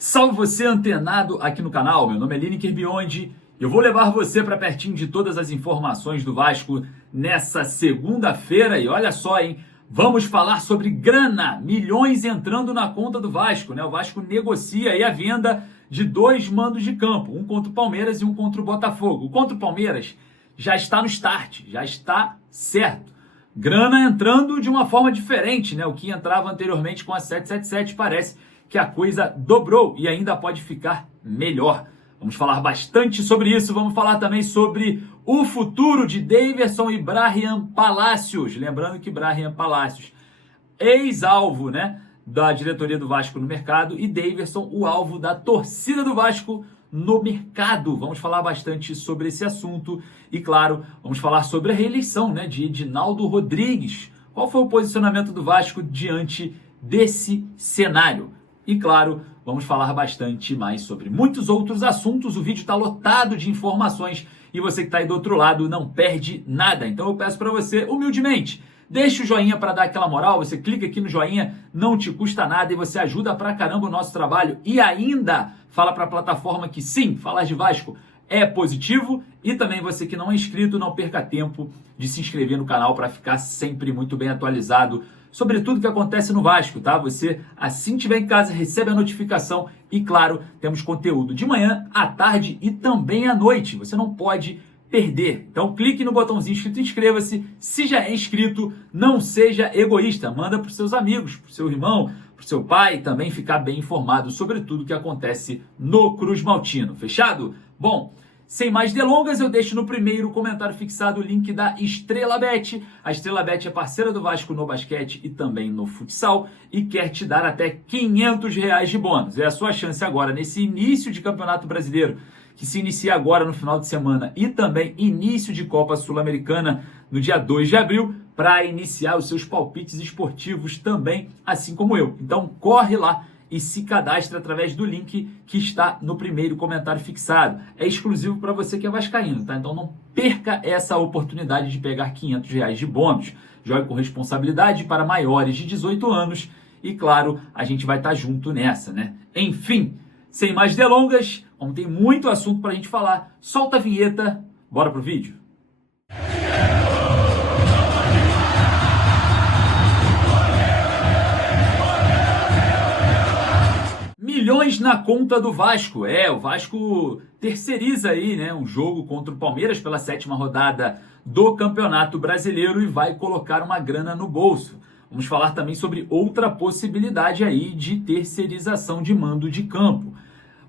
Salve você antenado aqui no canal, meu nome é Lineker Biondi e eu vou levar você para pertinho de todas as informações do Vasco nessa segunda-feira. E olha só, hein? Vamos falar sobre grana, milhões entrando na conta do Vasco, né? O Vasco negocia aí a venda de dois mandos de campo, um contra o Palmeiras e um contra o Botafogo. O contra o Palmeiras já está no start, já está certo. Grana entrando de uma forma diferente, né? O que entrava anteriormente com a 777 parece que a coisa dobrou e ainda pode ficar melhor. Vamos falar bastante sobre isso, vamos falar também sobre o futuro de Daverson e Bryan Palacios. Lembrando que Bryan Palacios, ex-alvo, né, da diretoria do Vasco no mercado, e Daverson, o alvo da torcida do Vasco no mercado. Vamos falar bastante sobre esse assunto e, claro, vamos falar sobre a reeleição, né, de Edinaldo Rodrigues. Qual foi o posicionamento do Vasco diante desse cenário? E, claro, vamos falar bastante mais sobre muitos outros assuntos. O vídeo está lotado de informações e você que está aí do outro lado não perde nada. Então eu peço para você, humildemente, deixa o joinha para dar aquela moral. Você clica aqui no joinha, não te custa nada e você ajuda pra caramba o nosso trabalho. E ainda fala para a plataforma que sim, falar de Vasco é positivo. E também você que não é inscrito, não perca tempo de se inscrever no canal para ficar sempre muito bem atualizado sobre tudo que acontece no Vasco, tá? Você, assim que estiver em casa, recebe a notificação e, claro, temos conteúdo de manhã, à tarde e também à noite. Você não pode perder. Então, clique no botãozinho inscrito e inscreva-se. Se já é inscrito, não seja egoísta. Manda para os seus amigos, para o seu irmão, para o seu pai, também ficar bem informado sobre tudo que acontece no Cruz Maltino. Fechado? Bom, sem mais delongas, eu deixo no primeiro comentário fixado o link da Estrela Bet. A Estrela Bet é parceira do Vasco no basquete e também no futsal e quer te dar até R$500 de bônus. É a sua chance agora, nesse início de Campeonato Brasileiro, que se inicia agora no final de semana, e também início de Copa Sul-Americana no dia 2 de abril, para iniciar os seus palpites esportivos também, assim como eu. Então corre lá e se cadastre através do link que está no primeiro comentário fixado. É exclusivo para você que é vascaíno, tá? Então não perca essa oportunidade de pegar R$500 de bônus. Jogue com responsabilidade para maiores de 18 anos e, claro, a gente vai estar junto nessa, né? Enfim, sem mais delongas, como tem muito assunto para a gente falar, solta a vinheta, bora pro vídeo. Milhões na conta do Vasco. O Vasco terceiriza aí, né, um jogo contra o Palmeiras pela 7ª rodada do Campeonato Brasileiro e vai colocar uma grana no bolso. Vamos falar também sobre outra possibilidade aí de terceirização de mando de campo.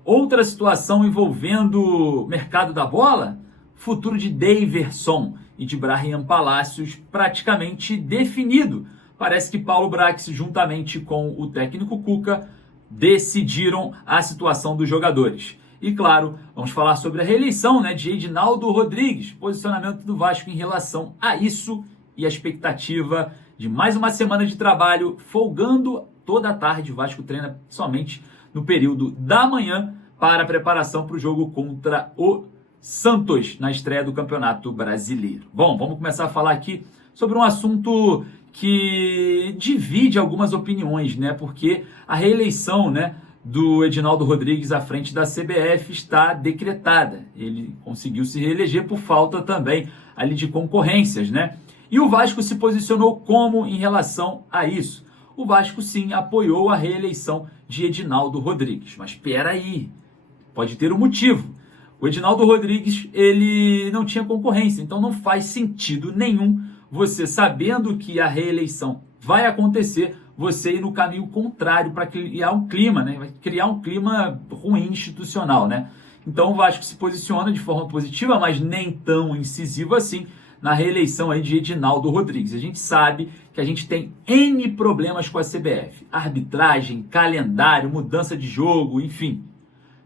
Outra situação envolvendo o mercado da bola, futuro de Daverson e de Bryan Palacios praticamente definido. Parece que Paulo Brax, juntamente com o técnico Cuca, decidiram a situação dos jogadores. E claro, vamos falar sobre a reeleição, né, de Edinaldo Rodrigues, posicionamento do Vasco em relação a isso e a expectativa de mais uma semana de trabalho, folgando toda a tarde. O Vasco treina somente no período da manhã para a preparação para o jogo contra o Santos na estreia do Campeonato Brasileiro. Bom, vamos começar a falar aqui sobre um assunto que divide algumas opiniões, né? Porque a reeleição, né, do Edinaldo Rodrigues à frente da CBF está decretada. Ele conseguiu se reeleger por falta também ali de concorrências, né? E o Vasco se posicionou como em relação a isso? O Vasco sim apoiou a reeleição de Edinaldo Rodrigues, mas espera aí, pode ter um motivo. O Edinaldo Rodrigues, ele não tinha concorrência, então não faz sentido nenhum você, sabendo que a reeleição vai acontecer, você ir no caminho contrário para criar um clima, né? Vai criar um clima ruim institucional, né? Então o Vasco se posiciona de forma positiva, mas nem tão incisiva assim, na reeleição aí de Edinaldo Rodrigues. A gente sabe que a gente tem N problemas com a CBF. Arbitragem, calendário, mudança de jogo, enfim.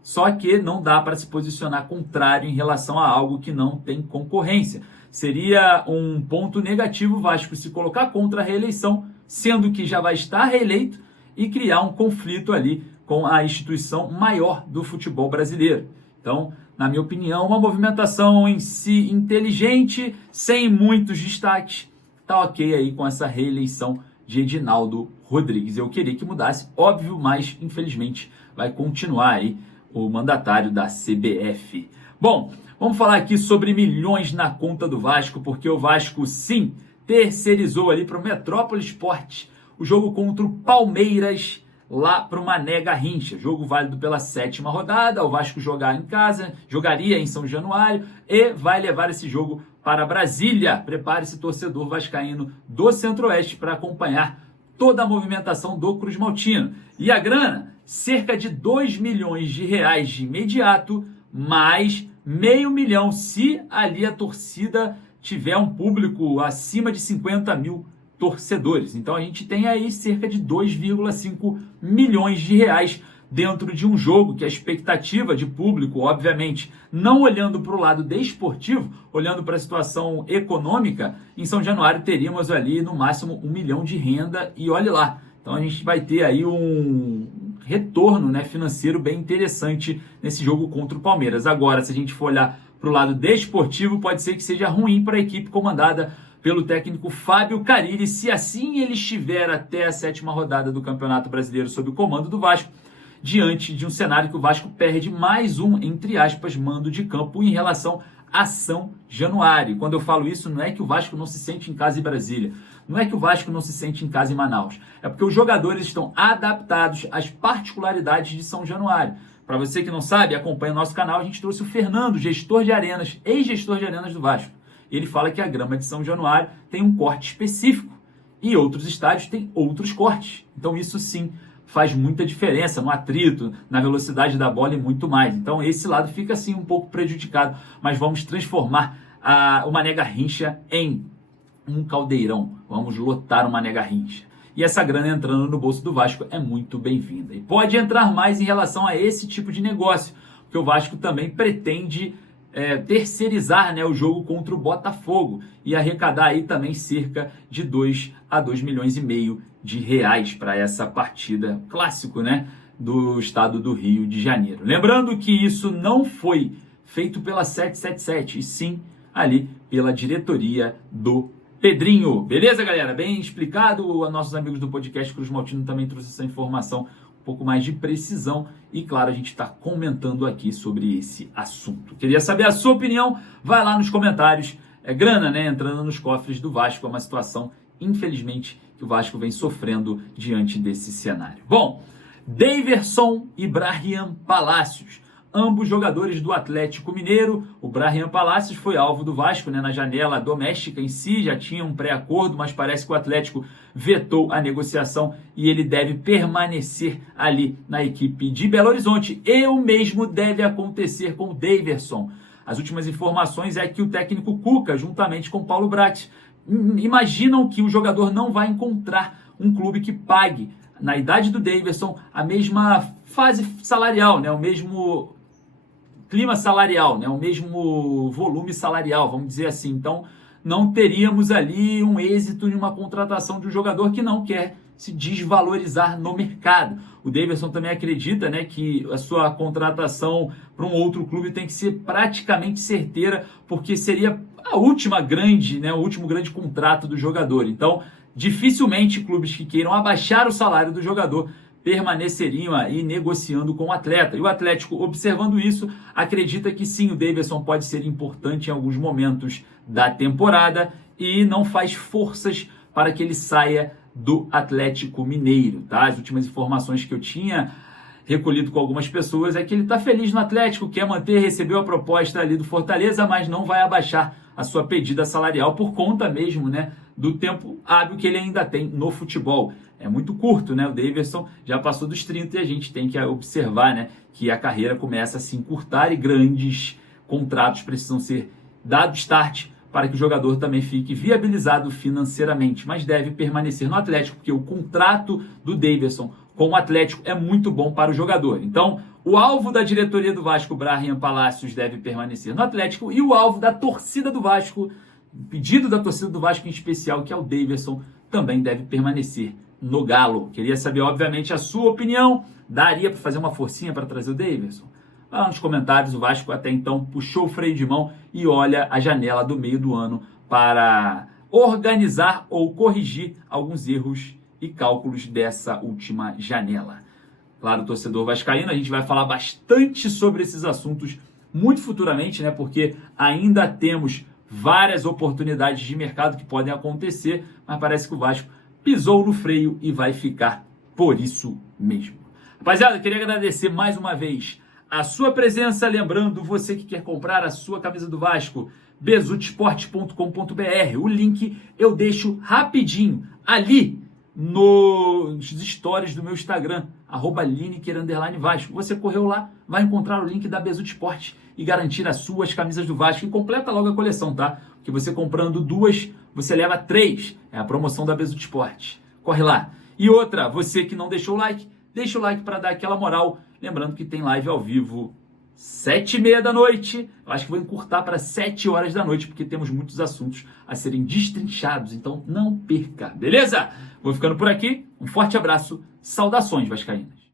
Só que não dá para se posicionar contrário em relação a algo que não tem concorrência. Seria um ponto negativo o Vasco se colocar contra a reeleição, sendo que já vai estar reeleito, e criar um conflito ali com a instituição maior do futebol brasileiro. Então, na minha opinião, uma movimentação em si inteligente, sem muitos destaques, tá ok aí com essa reeleição de Edinaldo Rodrigues. Eu queria que mudasse, óbvio, mas infelizmente vai continuar aí o mandatário da CBF. Bom, vamos falar aqui sobre milhões na conta do Vasco, porque o Vasco, sim, terceirizou ali para o Metrópole Esporte o jogo contra o Palmeiras, lá para o Mané Garrincha. Jogo válido pela 7ª rodada, o Vasco jogaria em São Januário e vai levar esse jogo para Brasília. Prepare-se, torcedor vascaíno do Centro-Oeste, para acompanhar toda a movimentação do Cruz Maltino. E a grana, cerca de 2 milhões de reais de imediato, mais R$500 mil se ali a torcida tiver um público acima de 50 mil torcedores. Então a gente tem aí cerca de 2,5 milhões de reais dentro de um jogo que a expectativa de público, obviamente, não olhando para o lado desportivo, olhando para a situação econômica, em São Januário teríamos ali no máximo 1 milhão de renda e olhe lá. Então a gente vai ter aí um retorno, né, financeiro bem interessante nesse jogo contra o Palmeiras. Agora, se a gente for olhar para o lado desportivo, pode ser que seja ruim para a equipe comandada pelo técnico Fábio Carille, se assim ele estiver até a 7ª rodada do Campeonato Brasileiro sob o comando do Vasco, diante de um cenário que o Vasco perde mais um, entre aspas, mando de campo em relação a São Januário. Quando eu falo isso, não é que o Vasco não se sente em casa em Brasília, não é que o Vasco não se sente em casa em Manaus, é porque os jogadores estão adaptados às particularidades de São Januário. Para você que não sabe, acompanha o nosso canal, a gente trouxe o Fernando, gestor de arenas, ex-gestor de arenas do Vasco. Ele fala que a grama de São Januário tem um corte específico e outros estádios têm outros cortes. Então isso sim faz muita diferença no atrito, na velocidade da bola e muito mais. Então esse lado fica assim um pouco prejudicado, mas vamos transformar o Mané Garrincha em um caldeirão. Vamos lotar o Mané Garrincha. E essa grana entrando no bolso do Vasco é muito bem-vinda. E pode entrar mais em relação a esse tipo de negócio, porque o Vasco também pretende terceirizar, né, o jogo contra o Botafogo e arrecadar aí também cerca de 2 a 2 milhões e meio de reais para essa partida clássico, né, do estado do Rio de Janeiro. Lembrando que isso não foi feito pela 777, e sim ali pela diretoria do Pedrinho. Beleza, galera? Bem explicado. Nossos amigos do podcast Cruz Maltino também trouxe essa informação um pouco mais de precisão e, claro, a gente está comentando aqui sobre esse assunto. Queria saber a sua opinião? Vai lá nos comentários. É grana, né? Entrando nos cofres do Vasco. É uma situação, infelizmente, que o Vasco vem sofrendo diante desse cenário. Bom, Daverson e Brahim Palácios, ambos jogadores do Atlético Mineiro. O Brahim Palácios foi alvo do Vasco, né, na janela doméstica em si, já tinha um pré-acordo, mas parece que o Atlético vetou a negociação e ele deve permanecer ali na equipe de Belo Horizonte. E o mesmo deve acontecer com o Daverson. As últimas informações é que o técnico Cuca, juntamente com Paulo Bratti, imaginam que o jogador não vai encontrar um clube que pague, na idade do Daverson, a mesma fase salarial, né, o mesmo clima salarial, né, o mesmo volume salarial, vamos dizer assim. Então, não teríamos ali um êxito em uma contratação de um jogador que não quer se desvalorizar no mercado. O Daverson também acredita, né, que a sua contratação para um outro clube tem que ser praticamente certeira, porque seria a última grande, né, o último grande contrato do jogador. Então, dificilmente clubes que queiram abaixar o salário do jogador permaneceriam aí negociando com o atleta. E o Atlético, observando isso, acredita que sim, o Daverson pode ser importante em alguns momentos da temporada e não faz forças para que ele saia do Atlético Mineiro, tá? As últimas informações que eu tinha recolhido com algumas pessoas é que ele está feliz no Atlético, quer manter, recebeu a proposta ali do Fortaleza, mas não vai abaixar a sua pedida salarial por conta mesmo, né, do tempo hábil que ele ainda tem no futebol. É muito curto, né? O Daverson já passou dos 30 e a gente tem que observar, né, que a carreira começa a se encurtar e grandes contratos precisam ser dados start para que o jogador também fique viabilizado financeiramente, mas deve permanecer no Atlético, porque o contrato do Daverson com o Atlético é muito bom para o jogador. Então, o alvo da diretoria do Vasco, Brahim Palácios, deve permanecer no Atlético, e o alvo da torcida do Vasco, pedido da torcida do Vasco em especial, que é o Daverson, também deve permanecer no Galo. Queria saber, obviamente, a sua opinião. Daria para fazer uma forcinha para trazer o Daverson? Lá nos comentários. O Vasco até então puxou o freio de mão e olha a janela do meio do ano para organizar ou corrigir alguns erros e cálculos dessa última janela. Claro, torcedor vascaíno, a gente vai falar bastante sobre esses assuntos muito futuramente, né? Porque ainda temos várias oportunidades de mercado que podem acontecer, mas parece que o Vasco pisou no freio e vai ficar por isso mesmo. Rapaziada, queria agradecer mais uma vez a sua presença, lembrando você que quer comprar a sua camisa do Vasco, bezutesport.com.br. O link eu deixo rapidinho ali nos stories do meu Instagram, @Lineker_Vasco. Você correu lá, vai encontrar o link da Bezut Sport e garantir as suas camisas do Vasco. E completa logo a coleção, tá? Porque você comprando 2, você leva 3. É a promoção da Bezut Sport. Corre lá. E outra, você que não deixou o like, deixa o like para dar aquela moral. Lembrando que tem live ao vivo 7h30 da noite. Eu acho que vou encurtar para 7 horas da noite, porque temos muitos assuntos a serem destrinchados. Então não perca, beleza? Vou ficando por aqui. Um forte abraço. Saudações vascaínas.